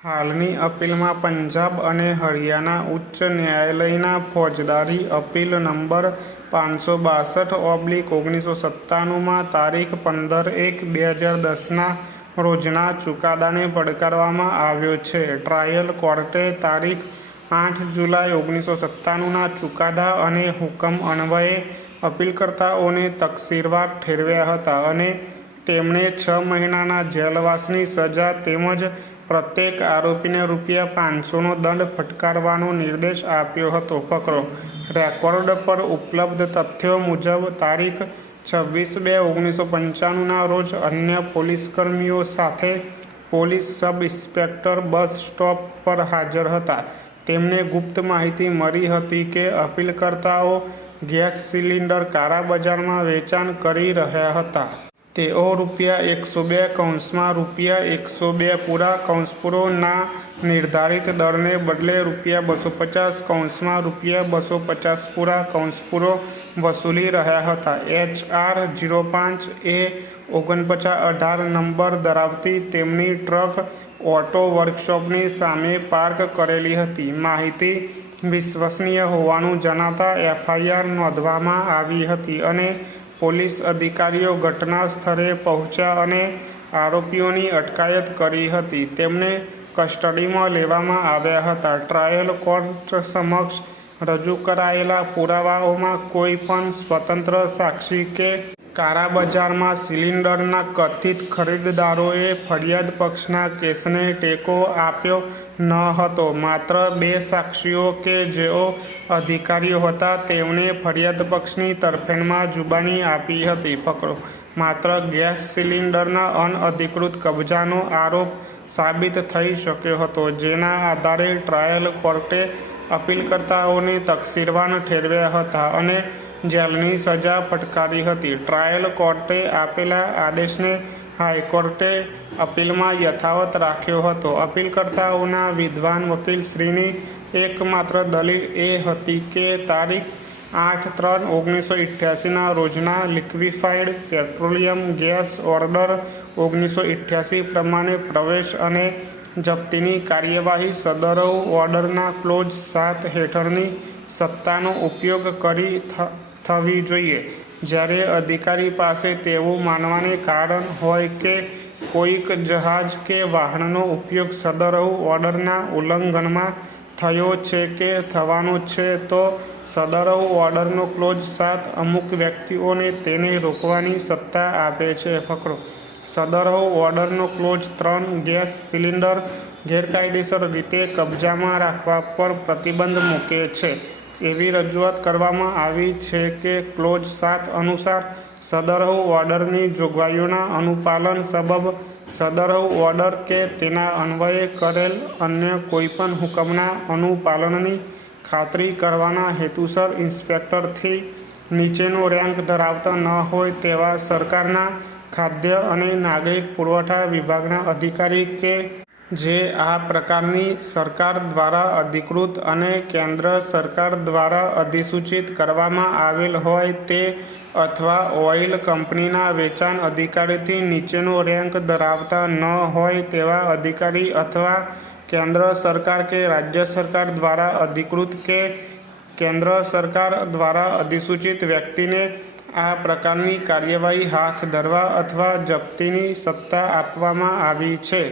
હાલની અપીલમાં પંજાબ અને હરિયાણા ઉચ્ચ ન્યાયાલયના ફોજદારી અપીલ નંબર 562/1997માં તારીખ 15/1/2010ના રોજના ચુકાદાને પડકારવામાં આવ્યો છે. ટ્રાયલ કોર્ટે તારીખ 8 જુલાઈ 1997ના ચુકાદા અને હુકમ અન્વયે અપીલકર્તાઓને તકસીરવાર ઠેરવ્યા હતા અને તેમણે 6 મહિનાના જેલવાસની સજા તેમજ પ્રત્યેક આરોપીને ₹500નો દંડ ફટકારવાનો નિર્દેશ આપ્યો હતો. ફકરો: રેકોર્ડ પર ઉપલબ્ધ તથ્યો મુજબ તારીખ 26/2/1995ના રોજ અન્ય પોલીસકર્મીઓ સાથે police sub inspector bus stop પર હાજર હતા. તેમને ગુપ્ત માહિતી મળી હતી કે અપીલકર્તાઓ ગેસ સિલિન્ડર કાળાબજારમાં વેચાણ કરી રહ્યા હતા. તેઓ ₹102 (102) ના નિર્ધારિત દરને બદલે ₹250 વસૂલી રહ્યા હતા. HR 05A4918 નંબર ધરાવતી તેમની ટ્રક ઓટો વર્કશોપની સામે પાર્ક કરેલી હતી. માહિતી વિશ્વસનીય હોવાનું જણાતા FIR નોંધવામાં આવી હતી અને પોલીસ અધિકારીઓ ઘટના સ્થળે પહોંચ્યા અને આરોપીઓની અટકાયત કરી હતી. તેમને કસ્ટડીમાં લેવામાં આવ્યા હતા. ટ્રાયલ કોર્ટ સમક્ષ રજૂ કરાયેલા પુરાવાઓમાં કોઈ પણ સ્વતંત્ર સાક્ષી કે કાળાબજારમાં સિલિન્ડરના કથિત ખરીદદારોએ ફરિયાદ પક્ષના કેસને ટેકો આપ્યો ન હતો. માત્ર 2 સાક્ષીઓ કે જેઓ અધિકારીઓ હતા તેમણે ફરિયાદ પક્ષની તરફેણમાં જુબાની આપી હતી. ફકરો: માત્ર ગેસ સિલિન્ડરના અનઅધિકૃત કબજાનો આરોપ સાબિત થઈ શક્યો હતો, જેના આધારે ટ્રાયલ કોર્ટે અપીલકર્તાઓને તકસીરવાર ઠેરવ્યા હતા અને જેલની સજા ફટકારી હતી. ટ્રાયલ કોર્ટે આપેલા આદેશને હાઈકોર્ટે અપીલમાં યથાવત રાખ્યો હતો. અપીલકર્તાઓના વિદ્વાન વકીલશ્રીની એકમાત્ર દલીલ એ હતી કે તારીખ 8/3/1988ના રોજના લિક્વિફાઇડ પેટ્રોલિયમ ગેસ ઓર્ડર 1988 પ્રમાણે પ્રવેશ અને જપ્તીની કાર્યવાહી સદરવ ઓર્ડરના ક્લોઝ 7 હેઠળની સત્તાનો ઉપયોગ કરી થવી જોઈએ. જ્યારે અધિકારી પાસે તેવું માનવાને કારણ હોય કે કોઈક જહાજ કે વાહનનો ઉપયોગ સદરવ ઓર્ડરના ઉલ્લંઘનમાં થયો છે કે થવાનો છે, તો સદરવ ઓર્ડરનો ક્લોઝ 7 અમુક વ્યક્તિઓને તેને રોકવાની સત્તા આપે છે. ફકરો: સદરવ ઓર્ડરનો ક્લોઝ 3 ગેસ સિલિન્ડર ગેરકાયદેસર રીતે કબજામાં રાખવા પર પ્રતિબંધ મૂકે છે. એવી રજૂઆત કરવામાં આવી છે કે ક્લોઝ 7 અનુસાર સદરવ ઓર્ડરની જોગવાઈઓના અનુપાલન સબબ સદરવ ઓર્ડર કે તેના અન્વયે કરેલ અન્ય કોઈપણ હુકમના અનુપાલનની ખાતરી કરવાના હેતુસર ઇન્સ્પેક્ટરથી નીચેનો રેન્ક ધરાવતા ન હોય તેવા સરકારના ખાદ્ય અને નાગરિક પુરવઠા વિભાગના અધિકારી કે જે આ પ્રકારની સરકાર દ્વારા અધિકૃત અને કેન્દ્ર સરકાર દ્વારા અધિસૂચિત કરવામાં આવેલ હોય તે, અથવા ઓઇલ કંપનીના વેચાણ અધિકારીથી નીચેનો રેન્ક ધરાવતા ન હોય તેવા અધિકારી અથવા કેન્દ્ર સરકાર કે રાજ્ય સરકાર દ્વારા અધિકૃત કે કેન્દ્ર સરકાર દ્વારા અધિસૂચિત વ્યક્તિને આ પ્રકારની કાર્યવાહી હાથ ધરવા અથવા જપ્તીની સત્તા આપવામાં આવી છે.